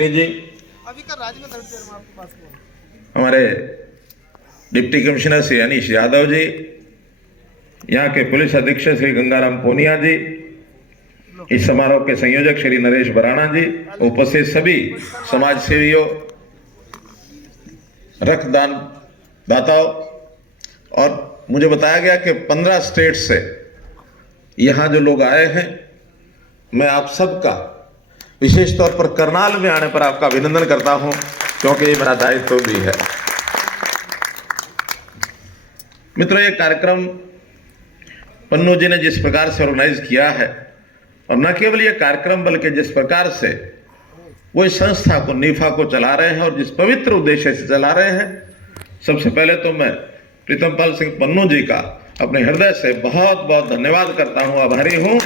Secretary जी, अभी का राज्य में आपके पास हमारे डिप्टी कमिश्नर श्री अनीश यादव जी, यहाँ के पुलिस अधीक्षक श्री गंगाराम पूनिया जी, इस समारोह के संयोजक श्री नरेश बराना जी, उपस्थित सभी समाज सेवियों, रक्तदान दाताओं, और मुझे बताया गया कि 15 स्टेट से यहाँ जो लोग आए हैं, मैं आप सबका विशेष तौर पर करनाल में आने पर आपका अभिनंदन करता हूं, क्योंकि ये मेरा दायित्व भी है। मित्रों, ये कार्यक्रम पन्नू जी ने जिस प्रकार से ऑर्गेनाइज किया है, और न केवल ये कार्यक्रम बल्कि जिस प्रकार से वो इस संस्था को, नीफा को चला रहे हैं और जिस पवित्र उद्देश्य से चला रहे हैं, सबसे पहले तो मैं प्रीतमपाल सिंह पन्नू जी का अपने हृदय से बहुत बहुत धन्यवाद करता हूं, आभारी हूं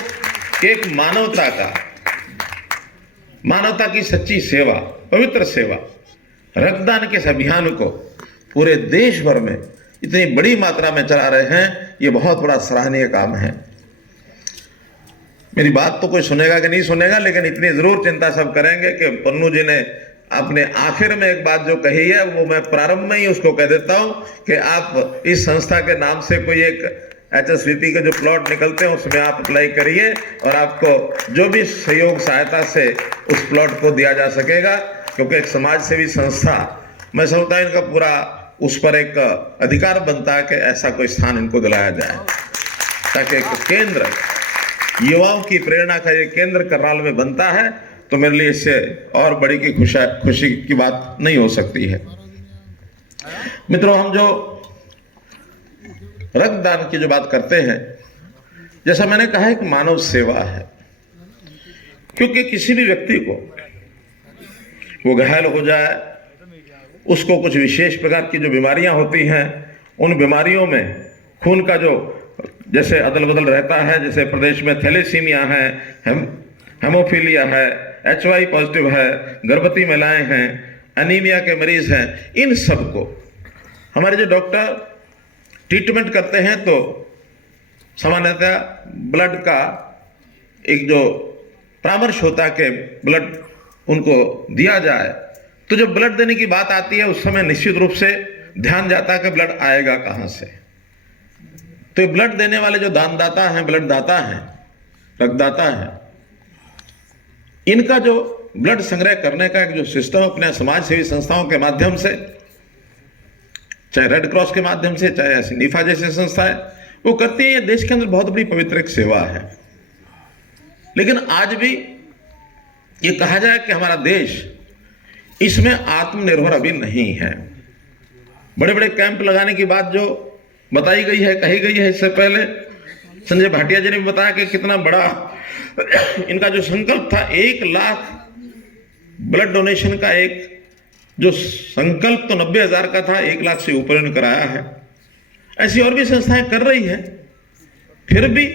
कि एक मानवता की सच्ची सेवा, पवित्र सेवा, रक्तदान के इस अभियान को पूरे देश भर में इतनी बड़ी मात्रा में चला रहे हैं, ये बहुत बड़ा सराहनीय काम है। मेरी बात तो कोई सुनेगा कि नहीं सुनेगा, लेकिन इतनी जरूर चिंता सब करेंगे कि पन्नू जी ने अपने आखिर में एक बात जो कही है, वो मैं प्रारंभ में ही उसको कह देता हूं कि आप इस संस्था के नाम से कोई एक HSVP के जो प्लॉट निकलते हैं उसमें आप अप्लाई करिए, और आपको जो भी सहयोग सहायता से उस प्लॉट को दिया जा सकेगा, क्योंकि एक समाज सेवी संस्था, मैं समझता हूं इनका पूरा उस पर एक अधिकार बनता है कि ऐसा कोई स्थान इनको दिलाया जाए, ताकि एक केंद्र, युवाओं की प्रेरणा का ये केंद्र करनाल में बनता है, तो मेरे लिए इससे और बड़ी की खुशी की बात नहीं हो सकती है। मित्रों, हम जो रक्तदान की जो बात करते हैं, जैसा मैंने कहा, एक मानव सेवा है, क्योंकि किसी भी व्यक्ति को वो घायल हो जाए, उसको कुछ विशेष प्रकार की जो बीमारियां होती हैं, उन बीमारियों में खून का जो जैसे अदल बदल रहता है, जैसे प्रदेश में थैलेसीमिया है, हेमोफीलिया है, HY पॉजिटिव है, गर्भवती महिलाएं हैं, एनीमिया के मरीज हैं, इन सब को हमारे जो डॉक्टर ट्रीटमेंट करते हैं, तो सामान्यतः ब्लड का एक जो परामर्श होता है कि ब्लड उनको दिया जाए, तो जब ब्लड देने की बात आती है, उस समय निश्चित रूप से ध्यान जाता है कि ब्लड आएगा कहां से। तो ये ब्लड देने वाले जो दानदाता हैं, ब्लड दाता हैं, रक्तदाता हैं, इनका जो ब्लड संग्रह करने का एक जो सिस्टम अपने समाज सेवी संस्थाओं के माध्यम से, चाहे रेड क्रॉस के माध्यम से, चाहे ऐसी नीफा जैसी संस्था है, वो करती है। ये देश के अंदर बहुत बड़ी पवित्र एक सेवा है। लेकिन आज भी ये कहा जाए कि हमारा देश इसमें आत्मनिर्भर अभी नहीं है। बड़े बड़े कैंप लगाने की बात जो बताई गई है, कही गई है, इससे पहले संजय भाटिया जी ने भी बताया कि कितना बड़ा इनका जो संकल्प था, 1 लाख ब्लड डोनेशन का एक जो संकल्प तो 90,000 का था, 1 लाख से ऊपर इन्होंने कराया है। ऐसी और भी संस्थाएं कर रही है। फिर भी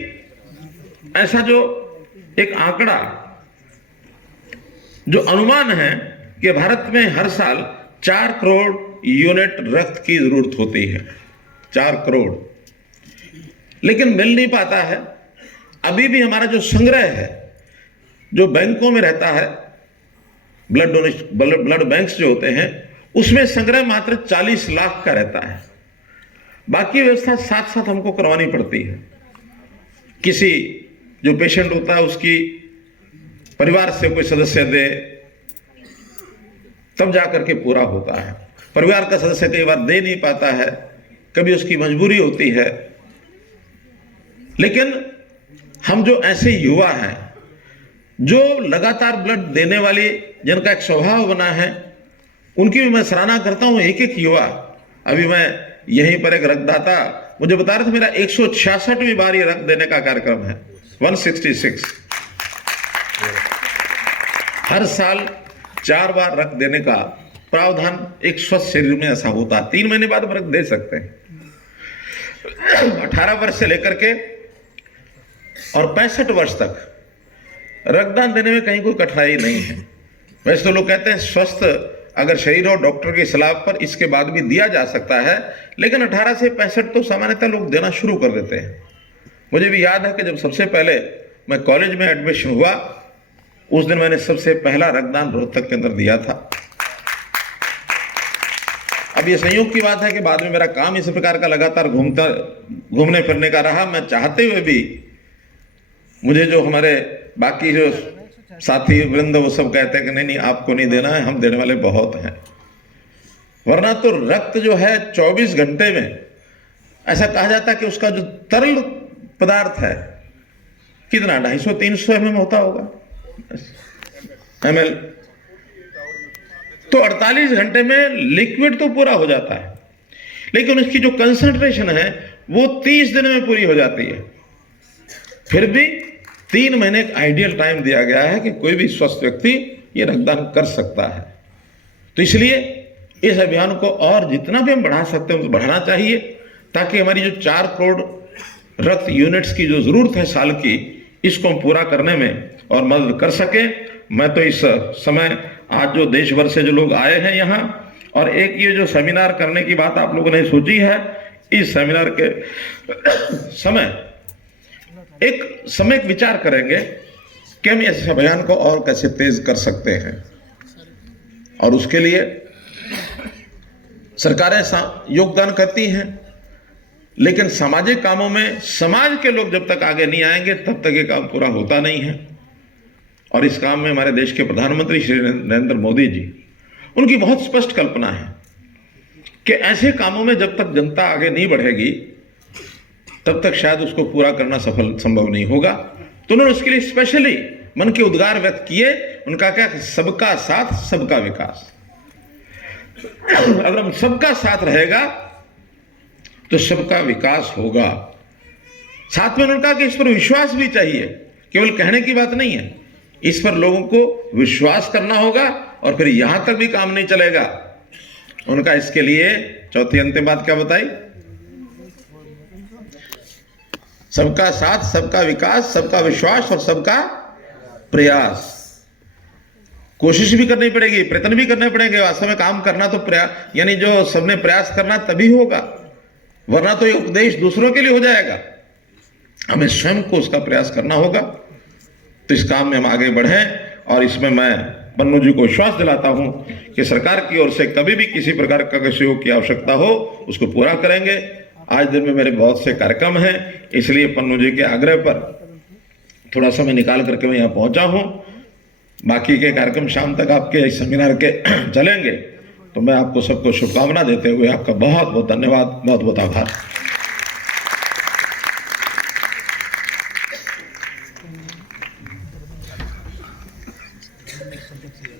ऐसा जो एक आंकड़ा, जो अनुमान है कि भारत में हर साल 4 करोड़ यूनिट रक्त की जरूरत होती है, 4 करोड़, लेकिन मिल नहीं पाता है। अभी भी हमारा जो संग्रह है, जो बैंकों में रहता है, ब्लड डोनेशन, ब्लड बैंक्स जो होते हैं, उसमें संग्रह मात्र 40 लाख का रहता है। बाकी व्यवस्था साथ साथ हमको करवानी पड़ती है। किसी जो पेशेंट होता है, उसकी परिवार से कोई सदस्य दे, तब जाकर के पूरा होता है। परिवार का सदस्य कई बार दे नहीं पाता है, कभी उसकी मजबूरी होती है। लेकिन हम जो ऐसे युवा हैं जो लगातार ब्लड देने वाले, जिनका एक स्वभाव बना है, उनकी भी मैं सराहना करता हूं। एक एक युवा, अभी मैं यहीं पर एक रक्तदाता मुझे बता रहे थे, मेरा 166वीं बार ये रक्त देने का कार्यक्रम है, 166। हर साल 4 बार रक्त देने का प्रावधान एक स्वस्थ शरीर में ऐसा होता है। 3 महीने बाद रक्त दे सकते हैं। 18 वर्ष से लेकर के और 65 वर्ष तक रक्तदान देने में कहीं कोई कठिनाई नहीं है। वैसे तो लोग कहते हैं स्वस्थ अगर शरीर हो, डॉक्टर की सलाह पर इसके बाद भी दिया जा सकता है, लेकिन 18 से 65 तो सामान्यतः लोग देना शुरू कर देते हैं। मुझे भी याद है कि जब सबसे पहले मैं कॉलेज में एडमिशन हुआ, उस दिन मैंने सबसे पहला रक्तदान रोहतक के अंदर दिया था। अब ये संयोग की बात है कि बाद में मेरा काम इस प्रकार का लगातार घूमने फिरने का रहा। मैं चाहते हुए भी मुझे जो हमारे बाकी जो साथी वृंद वो सब कहते हैं कि नहीं नहीं आपको नहीं देना है, हम देने वाले बहुत हैं। वरना तो रक्त जो है 24 घंटे में ऐसा कहा जाता है कि उसका जो तरल पदार्थ है कितना 250-300 mm होता होगा ml, तो 48 घंटे में लिक्विड तो पूरा हो जाता है, लेकिन उसकी जो कंसंट्रेशन है वो 30 दिन में पूरी हो जाती है। फिर भी 3 महीने का आइडियल टाइम दिया गया है कि कोई भी स्वस्थ व्यक्ति ये रक्तदान कर सकता है। तो इसलिए इस अभियान को और जितना भी हम बढ़ा सकते हैं बढ़ाना चाहिए, ताकि हमारी जो 4 करोड़ रक्त यूनिट्स की जो जरूरत है साल की, इसको हम पूरा करने में और मदद कर सके। मैं तो इस समय आज जो देश भर से जो लोग आए हैं यहाँ, और एक ये जो सेमिनार करने की बात आप लोगों ने सोची है, इस सेमिनार के समय एक विचार करेंगे कि हम इस अभियान को और कैसे तेज कर सकते हैं। और उसके लिए सरकारें योगदान करती हैं, लेकिन सामाजिक कामों में समाज के लोग जब तक आगे नहीं आएंगे तब तक ये काम पूरा होता नहीं है। और इस काम में हमारे देश के प्रधानमंत्री श्री नरेंद्र मोदी जी, उनकी बहुत स्पष्ट कल्पना है कि ऐसे कामों में जब तक जनता आगे नहीं बढ़ेगी तब तक शायद उसको पूरा करना संभव नहीं होगा। तो उन्होंने उसके लिए स्पेशली मन के उद्गार व्यक्त किए। उनका क्या, सबका साथ सबका विकास। अगर हम सबका साथ रहेगा तो सबका विकास होगा। साथ में उन्होंने कहा कि इस पर विश्वास भी चाहिए, केवल कहने की बात नहीं है, इस पर लोगों को विश्वास करना होगा और फिर यहां तक भी काम नहीं चलेगा। उनका इसके लिए चौथी अंतिम बात क्या बताई, सबका साथ सबका विकास, सबका विश्वास और सबका प्रयास। कोशिश भी करनी पड़ेगी, प्रयत्न भी करने पड़ेंगे। वास्तव में काम करना तो प्रयास, यानी जो सबने प्रयास करना तभी होगा, वरना तो ये उपदेश दूसरों के लिए हो जाएगा। हमें स्वयं को उसका प्रयास करना होगा। तो इस काम में हम आगे बढ़ें, और इसमें मैं पन्नू जी को विश्वास दिलाता हूं कि सरकार की ओर से कभी भी किसी प्रकार का सहयोग की आवश्यकता हो उसको पूरा करेंगे। आज दिन में मेरे बहुत से कार्यक्रम हैं, इसलिए पन्नू जी के आग्रह पर थोड़ा समय निकाल करके मैं यहाँ पहुंचा हूं। बाकी के कार्यक्रम शाम तक आपके इस सेमिनार के चलेंगे। तो मैं आपको सबको शुभकामना देते हुए आपका बहुत बहुत धन्यवाद, बहुत बहुत आभार।